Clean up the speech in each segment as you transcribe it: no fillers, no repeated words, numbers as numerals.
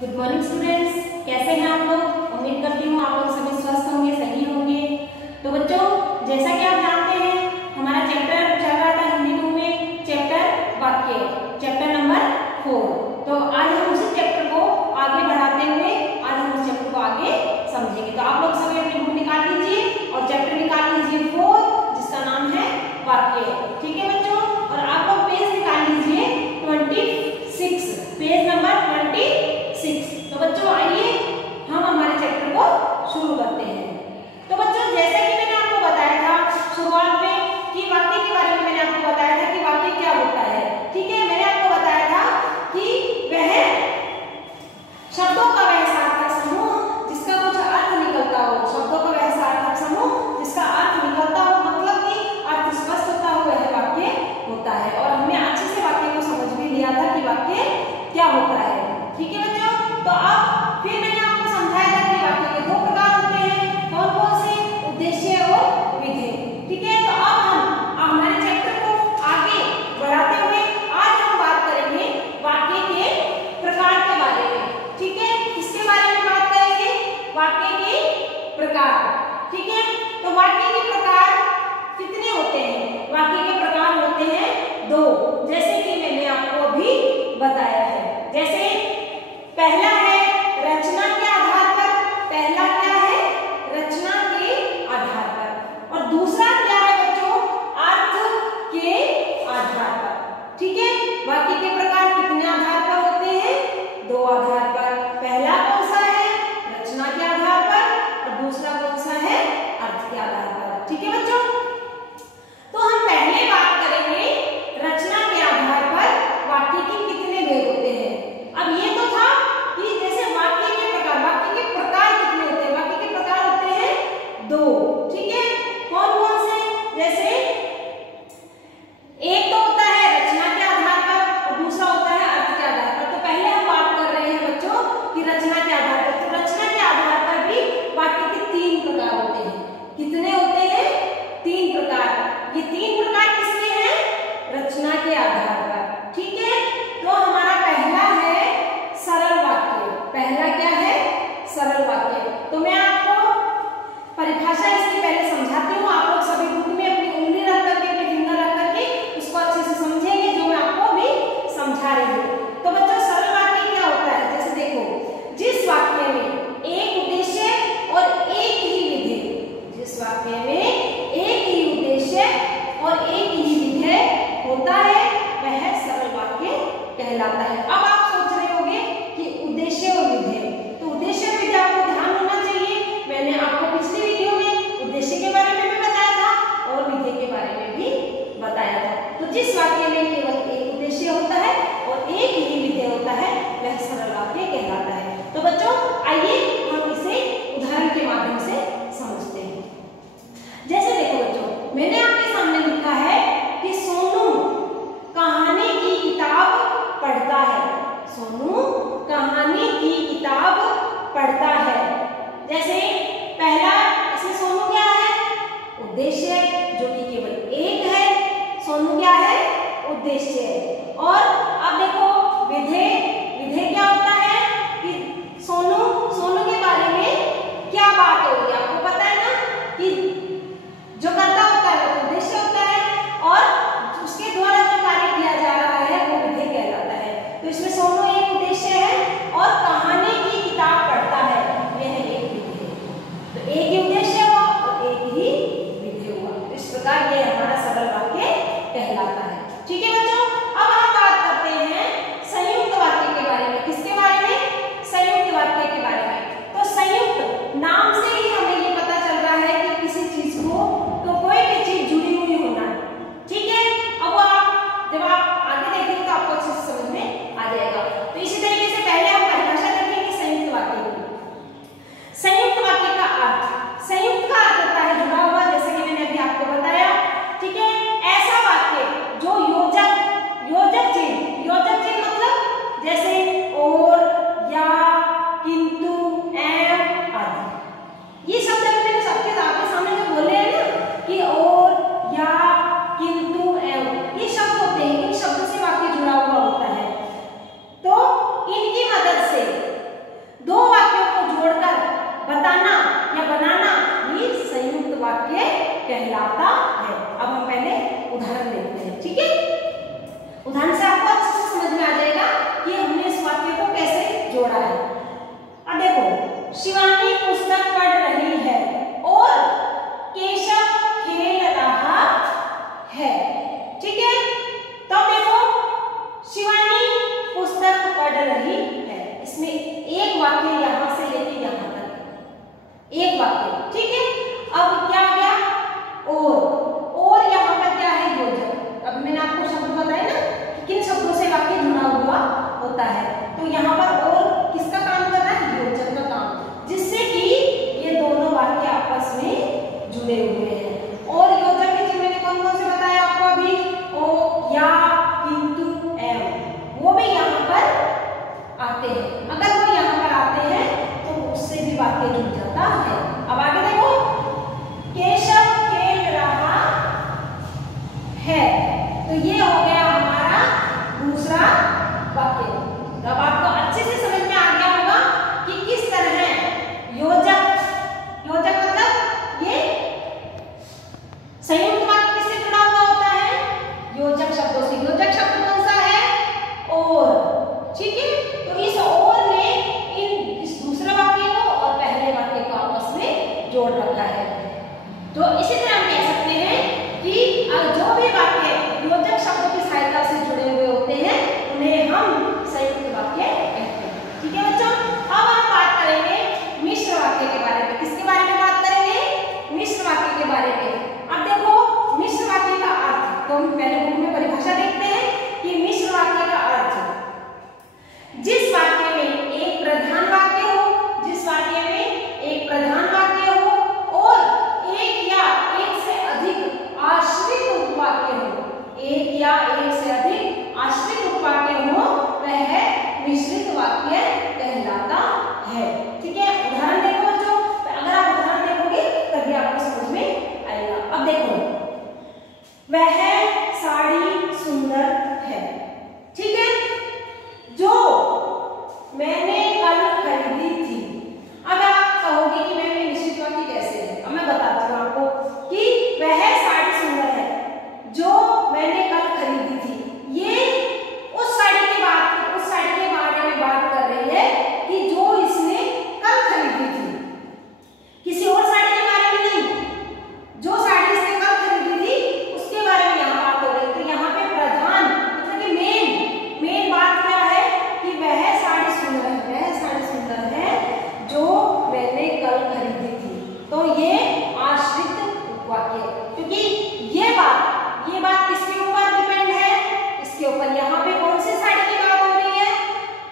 Good morning students, कैसे हैं आप लोग। उम्मीद करती हूँ आप लोग सभी स्वस्थ होंगे, सही होंगे। तो बच्चों, जैसा कि आप जानते हैं हमारा चैप्टर चल रहा था हिंदी 2 में, चैप्टर वाक्य, चैप्टर नंबर 4। तो आज हम उसी चैप्टर को आगे बढ़ाते हुए आज हम उस चैप्टर को आगे समझेंगे। तो आप लोग सभी अपनी बुक निकाल लीजिए और चैप्टर निकाल लीजिए 4, जिसका नाम है वाक्य। ठीक है बच्चों, और आप लोग पेज निकाल लीजिए 26, पेज नंबर 26। तो बच्चों आइए हम हमारे चैप्टर को शुरू करते हैं। तो बच्चों, जैसा कि मैंने आपको बताया था शुरुआत में कि वाक्य के बारे में मैंने आपको बताया था कि वाक्य क्या होता है। ठीक है, मैंने आपको बताया था कि वह शब्दों का वह सार्थक समूह जिसका कुछ अर्थ निकलता हो, शब्दों का वह सार्थक समूह जिसका अर्थ निकलता हो, मतलब कि अर्थ स्पष्ट होता हो, वह वाक्य होता है। और हमने अच्छे से वाक्य को समझ भी लिया था कि वाक्य क्या होता है। ठीक है बच्चों, तो अब फिर मैंने आपको समझाया था कि वाक्य के 2 प्रकार होते हैं। कौन कौन से? उद्देश्य और विधेय। ठीक है, तो अब हम हमारे चैप्टर को आगे बढ़ाते हुए आज हम बात करेंगे वाक्य के प्रकार के बारे में। ठीक है, किसके बारे में बात करेंगे? वाक्य के प्रकार। ठीक है, तो वाक्य के प्रकार कितने होते हैं? वाक्य के प्रकार होते हैं 2, जैसे कि मैंने आपको अभी बताया है। जैसे पहला है रचना के आधार पर, पहला क्या है? रचना के आधार पर। और दूसरा क्या है बच्चों? अर्थ के आधार पर। ठीक है, वाक्य के प्रकार कितने आधार पर होते हैं? 2 आधार पर। पहला कौन सा है? रचना के आधार पर, और दूसरा कौन सा है? अर्थ के आधार पर। ठीक है बच्चों, तो हम पहले बात करेंगे रचना के आधार पर वाक्य के कितने भेद होते हैं। अब ये तो था कि जैसे वाक्य के प्रकार कितने होते हैं? वाक्य के प्रकार होते हैं 2। ठीक है, कौन कौन से? जैसे एक तो होता है रचना के आधार पर और दूसरा होता है अर्थ के आधार पर। तो पहले हम बात कर रहे हैं बच्चों कि रचना के आधार पर। तो रचना के आधार पर भी वाक्य के 3 प्रकार होते हैं। कितने होते हैं? 3 प्रकार। ये 3 प्रकार किसके हैं? रचना के आधार पर। ठीक है, तो हमारा पहला है सरल वाक्य। पहला क्या है? सरल वाक्य। तो मैं आपको परिभाषा इसकी पहले समझाती हूँ। आप लोग सभी बुक में अपनी उंगली रख करके, अपनी फिंगर रख करके उसको अच्छे से समझेंगे, जो मैं आपको अभी समझा रही हूँ। तो बच्चों, सरल वाक्य क्या होता है? जैसे देखो, जिस वाक्य में एक उद्देश्य और एक ही विधेय, जिस वाक्य में एक ही उद्देश्य और एक ही विधेय होता है, वह सरल वाक्य कहलाता है। अब आप सोच रहे होंगे कि उद्देश्य और विधेय, तो उद्देश्य और विधेय आपको ध्यान होना चाहिए। मैंने आपको पिछली वीडियो में उद्देश्य के बारे में भी बताया था और विधेय के बारे में भी बताया था। तो जिस वाक्य में केवल एक उद्देश्य होता है और एक ही विधेय होता है, वह सरल वाक्य कहलाता है। तो बच्चों, आइए हम इसे उदाहरण के माध्यम से समझते हैं। जैसे देखो बच्चों, मैंने आपके सामने लिखा है कि सोनू कहानी की किताब पढ़ता है। पढ़ रही है। इसमें एक वाक्य यहाँ से लेके यहाँ तक, एक वाक्य, ठीक है। अब क्या हो गया, और यहाँ पर क्या है, योजक। अब मैंने आपको शब्द बताया ना कि किन शब्दों से वाक्य जुड़ा हुआ होता है, तो यहाँ पर और किसका काम कर रहा है, योजक का काम, जिससे कि ये दोनों वाक्य आपस में जुड़े हुए हैं। और योजक के चिन्ह मैंने कौन कौन से बताया आपको अभी, ओ, या, किंतु, एवं, वो भी यहाँ पर आते हैं। अगर वो यहाँ पर आते हैं तो उससे भी वाक्य जुड़ जाता है। अब आगे देखो, केशव खेल रहा है, तो ये हो गया हमारा दूसरा वाक्य। अब आपको अच्छे से समझ में आ गया होगा कि किस तरह योजक मतलब ये संयुक्त वाक्य किससे जुड़ा हुआ होता है, योजक शब्दों से। योजक शब्द कौन सा है, और, ठीक है। तो इस और ने इस दूसरे वाक्य को और पहले वाक्य को आपस में जोड़ रखा है। तो इसी तरह हम कह सकते हैं कि जो भी वाक्य योजक शब्द की सहायता से जुड़े हुए होते हैं उन्हें हम संयुक्त वाक्य कहते हैं, ठीक है बच्चों। अब हम बात करेंगे मिश्र वाक्य के बारे में। किसके बारे में बात करेंगे, मिश्र वाक्य के बारे में। अब देखो मिश्र वाक्य का अर्थ, तो हम पहले बुक में परिभाषा देखते हैं कि मिश्र वाक्य का अर्थ, जिस वाक्य में एक प्रधान वाक्य हो, जिस वाक्य में एक प्रधान वाक्य हो और एक या एक से अधिक आश्रित उपवाक्य हो, एक या एक से अधिक आश्रित उपवाक्य हो, वह मिश्रित वाक्य कहलाता है, ठीक है। उदाहरण देखो बच्चों, अगर आप उदाहरण देखोगे तभी आपको समझ में आएगा। अब देखो, वह साड़ी सुंदर है, ठीक है, जो मैंने कल खरीदी थी। अब आप कहोगे कि मैम मिश्रित वाक्य कैसे है, अब मैं बताती हूँ आपको कि वह साड़ी सुंदर है जो मैंने कल खरीदी थी। ये उस साड़ी के बारे में बात कर रही है कि जो इसने कल खरीदी थी, किसी और साड़ी के बारे में नहीं। जो साड़ी इसने कल खरीदी थी उसके बारे में यहाँ बात हो रही है। तो यहाँ पे प्रधान मतलब कि मेन बात क्या है कि वह साड़ी सुंदर है, वह साड़ी सुंदर है जो मैंने कल खरीदी थी। तो ये आश्रित वाक्य, क्योंकि ये बात किसके ऊपर डिपेंड है, इसके ऊपर। यहाँ पे कौन सी साड़ी की बात हो रही है,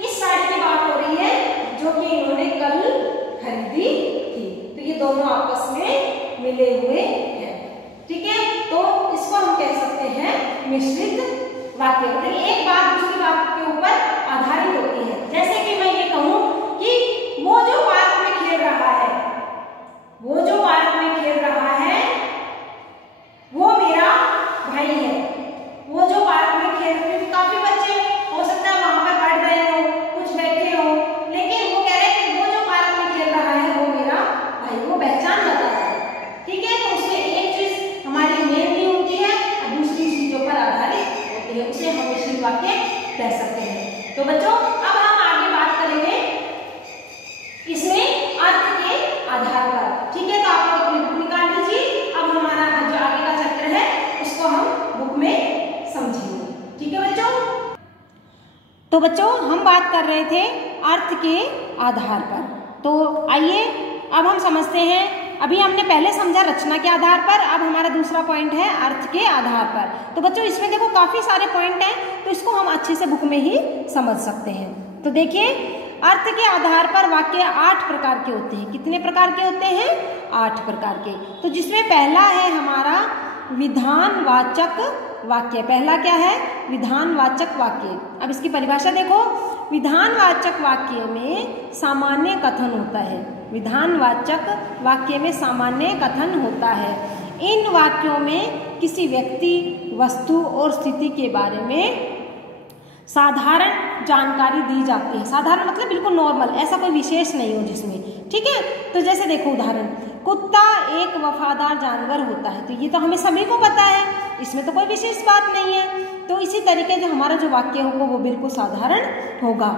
इस साड़ी की बात हो रही है जो कि इन्होंने कल खरीदी थी। तो ये दोनों आपस में मिले हुए हैं, ठीक है। तो इसको हम कह सकते हैं मिश्रित वाक्य, मतलब एक बात दूसरी बात के ऊपर आधारित होती है। जैसे कि मैं ये कहूं कि वो जो पार्क में खेल रहा है, वो जो पार्क में खेल रहा है वो मेरा भाई है। वो जो पार्क में खेल रहे हैं, काफी बच्चे हो सकता है वहां पर पढ़ रहे हो, कुछ बैठे हो, लेकिन वो कह रहे हैं कि वो जो पार्क में खेल रहा है वो मेरा भाई, वो पहचान बता रहा है, ठीक है। तो उसमें एक चीज हमारी मेन भी होती है और दूसरी चीजों पर आधारित होती है, उसे हम मिश्रित वाक्य कह सकते हैं। तो बच्चों अब हम आगे बात करेंगे इसमें अर्थ के आधार पर, ठीक है। तो आप लोग अपनी बुक निकाल लीजिए। अब हमारा जो आगे का चैप्टर है उसको हम बुक में समझेंगे, ठीक है बच्चों। तो बच्चों हम बात कर रहे थे अर्थ के आधार पर, तो आइए अब हम समझते हैं। अभी हमने पहले समझा रचना के आधार पर, अब हमारा दूसरा पॉइंट है अर्थ के आधार पर। तो बच्चों इसमें देखो काफी सारे पॉइंट हैं, तो इसको हम अच्छे से बुक में ही समझ सकते हैं। तो देखिए, अर्थ के आधार पर वाक्य 8 प्रकार के होते हैं। कितने प्रकार के होते हैं? 8 प्रकार के। तो जिसमें पहला है हमारा विधानवाचक वाक्य। पहला क्या है? विधानवाचक वाक्य। अब इसकी परिभाषा देखो, विधानवाचक वाक्य में सामान्य कथन होता है। विधानवाचक वाक्य में सामान्य कथन होता है। इन वाक्यों में किसी व्यक्ति, वस्तु और स्थिति के बारे में साधारण जानकारी दी जाती है। साधारण मतलब बिल्कुल नॉर्मल, ऐसा कोई विशेष नहीं हो जिसमें, ठीक है। तो जैसे देखो उदाहरण, कुत्ता एक वफादार जानवर होता है, तो ये तो हमें सभी को पता है, इसमें तो कोई विशेष बात नहीं है। तो इसी तरीके जो हमारा जो वाक्य होगा वो बिल्कुल साधारण होगा।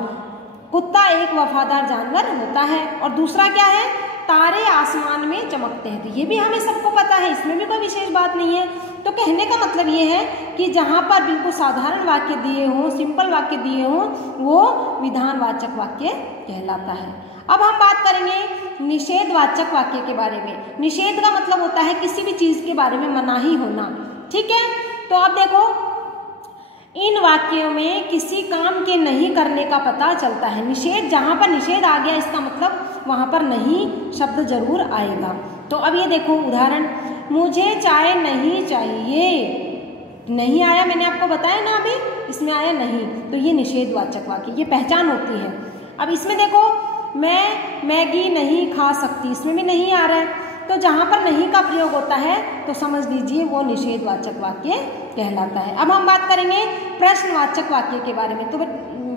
कुत्ता एक वफादार जानवर होता है। और दूसरा क्या है? तारे आसमान में चमकते हैं, तो ये भी हमें सबको पता है, इसमें भी कोई विशेष बात नहीं है। तो कहने का मतलब ये है कि जहाँ पर बिल्कुल साधारण वाक्य दिए हों, सिंपल वाक्य दिए हों, वो विधानवाचक वाक्य कहलाता है। अब हम बात करेंगे निषेधवाचक वाक्य के बारे में। निषेध का मतलब होता है किसी भी चीज़ के बारे में मनाही होना, ठीक है। तो अब देखो, इन वाक्यों में किसी काम के नहीं करने का पता चलता है। निषेध, जहाँ पर निषेध आ गया इसका मतलब वहाँ पर नहीं शब्द जरूर आएगा। तो अब ये देखो उदाहरण, मुझे चाय नहीं चाहिए, नहीं आया, मैंने आपको बताया ना अभी, इसमें आया नहीं, तो ये निषेधवाचक वाक्य, ये पहचान होती है। अब इसमें देखो, मैं मैगी नहीं खा सकती, इसमें भी नहीं आ रहा है, तो जहाँ पर नहीं का प्रयोग होता है तो समझ लीजिए वो निषेधवाचक वाक्य कहलाता है। अब हम बात करेंगे प्रश्नवाचक वाक्य के बारे में। तो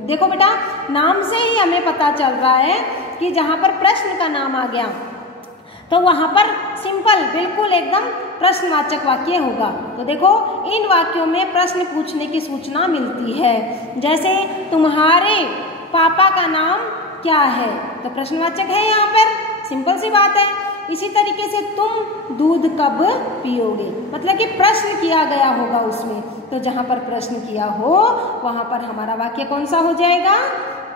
देखो बेटा, नाम से ही हमें पता चल रहा है कि जहाँ पर प्रश्न का नाम आ गया तो वहाँ पर सिंपल बिल्कुल एकदम प्रश्नवाचक वाक्य होगा। तो देखो, इन वाक्यों में प्रश्न पूछने की सूचना मिलती है। जैसे तुम्हारे पापा का नाम क्या है, तो प्रश्नवाचक है यहाँ पर, सिंपल सी बात है। इसी तरीके से तुम दूध कब पियोगे, मतलब कि प्रश्न किया गया होगा उसमें, तो जहाँ पर प्रश्न किया हो वहाँ पर हमारा वाक्य कौन सा हो जाएगा,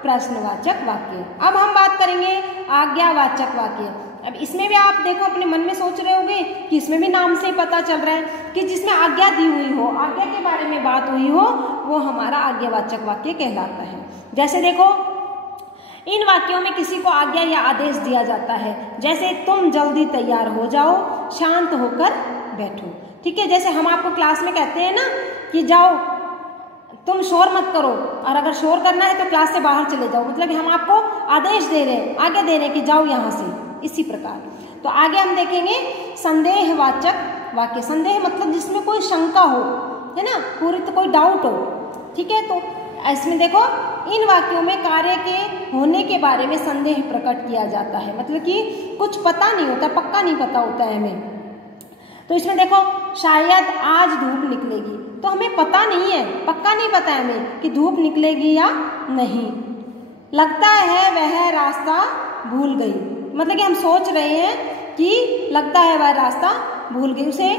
प्रश्नवाचक वाक्य। अब हम बात करेंगे आज्ञावाचक वाक्य। अब इसमें भी आप देखो, अपने मन में सोच रहे होंगे कि इसमें भी नाम से पता चल रहा है कि जिसमें आज्ञा दी हुई हो, आज्ञा के बारे में बात हुई हो, वो हमारा आज्ञावाचक वाक्य कहलाता है। जैसे देखो, इन वाक्यों में किसी को आज्ञा या आदेश दिया जाता है, जैसे तुम जल्दी तैयार हो जाओ, शांत होकर बैठो, ठीक है। जैसे हम आपको क्लास में कहते हैं ना कि जाओ तुम शोर मत करो, और अगर शोर करना है तो क्लास से बाहर चले जाओ, मतलब कि हम आपको आदेश दे रहे हैं, आज्ञा दे रहे हैं कि जाओ यहाँ से। इसी प्रकार तो आगे हम देखेंगे संदेहवाचक वाक्य। संदेह मतलब जिसमें कोई शंका हो, है ना, पूरी तो कोई डाउट हो, ठीक है। तो इसमें देखो, इन वाक्यों में कार्य के होने के बारे में संदेह प्रकट किया जाता है, मतलब कि कुछ पता नहीं होता, पक्का नहीं पता होता है हमें। तो इसमें देखो, शायद आज धूप निकलेगी, तो हमें पता नहीं है, पक्का नहीं पता है हमें कि धूप निकलेगी या नहीं। लगता है वह रास्ता भूल गई, मतलब कि हम सोच रहे हैं कि लगता है वह रास्ता भूल गई, उसे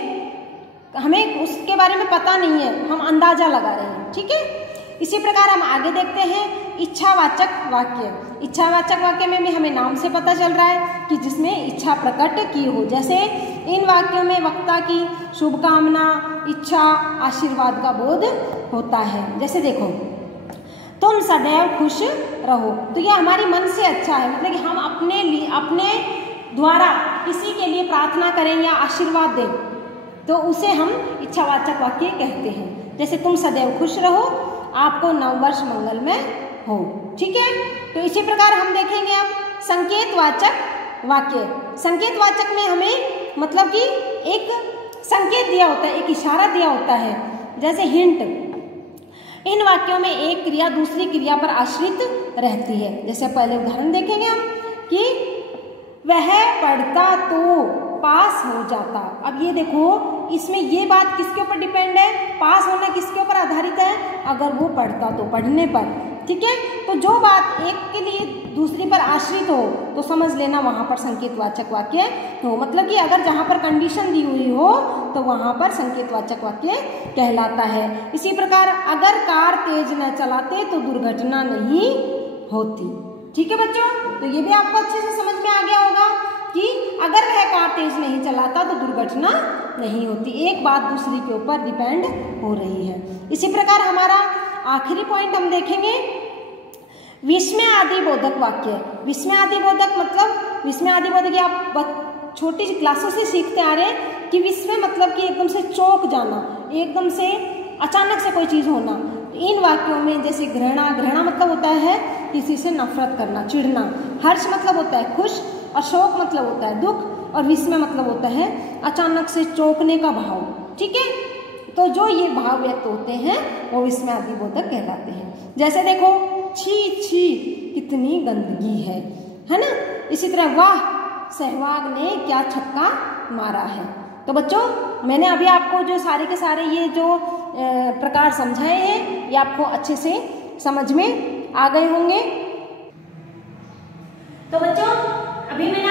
हमें उसके बारे में पता नहीं है, हम अंदाजा लगा रहे हैं, ठीक है। इसी प्रकार हम आगे देखते हैं इच्छावाचक वाक्य। इच्छावाचक वाक्य में भी हमें नाम से पता चल रहा है कि जिसमें इच्छा प्रकट की हो। जैसे इन वाक्यों में वक्ता की शुभकामना, इच्छा, आशीर्वाद का बोध होता है। जैसे देखो, तुम सदैव खुश रहो, तो यह हमारी मन से अच्छा है, मतलब कि हम अपने लिए, अपने द्वारा किसी के लिए प्रार्थना करें या आशीर्वाद दें, तो उसे हम इच्छावाचक वाक्य कहते हैं। जैसे तुम सदैव खुश रहो, आपको नववर्ष मंगलमय हो, ठीक है। तो इसी प्रकार हम देखेंगे अब संकेतवाचक वाक्य। संकेतवाचक में हमें मतलब कि एक संकेत दिया होता है, एक इशारा दिया होता है, जैसे हिंट। इन वाक्यों में एक क्रिया दूसरी क्रिया पर आश्रित रहती है। जैसे पहले उदाहरण देखेंगे हम कि वह पढ़ता तो पास हो जाता। अब ये देखो, इसमें ये बात किसके ऊपर डिपेंड है, पास होना किसके ऊपर आधारित है, अगर वो पढ़ता तो, पढ़ने पर, ठीक है। तो जो बात एक के लिए दूसरी पर आश्रित हो तो समझ लेना वहाँ पर संकेतवाचक वाक्य हो, मतलब कि अगर जहाँ पर कंडीशन दी हुई हो तो वहाँ पर संकेतवाचक वाक्य कहलाता है। इसी प्रकार अगर कार तेज न चलाते तो दुर्घटना नहीं होती, ठीक है बच्चों। तो ये भी आपको अच्छे से समझ में आ गया होगा कि अगर वह कार तेज नहीं चलाता तो दुर्घटना नहीं होती, एक बात दूसरी के ऊपर डिपेंड हो रही है। इसी प्रकार हमारा आखिरी पॉइंट हम देखेंगे विस्मयादिबोधक वाक्य। विस्मयादिबोधक मतलब, विस्मयादिबोधक आप छोटी क्लासों से सीखते आ रहे हैं कि विस्मय मतलब कि एकदम से चौंक जाना, एकदम से अचानक से कोई चीज़ होना। इन वाक्यों में जैसे घृणा, घृणा मतलब होता है किसी से नफरत करना, चिढ़ना। हर्ष मतलब होता है खुश, और शोक मतलब होता है दुख, और विस्मय मतलब होता है अचानक से चौंकने का भाव, ठीक है। तो जो ये भाव व्यक्त होते हैं वो विस्मयादिबोधक कहलाते हैं। जैसे देखो, छी छी कितनी गंदगी है ना। इसी तरह वाह सहवाग ने क्या छक्का मारा है। तो बच्चों, मैंने अभी आपको जो सारे के सारे ये जो प्रकार समझाए हैं ये आपको अच्छे से समझ में आ गए होंगे। तो बच्चों, अभी मैंने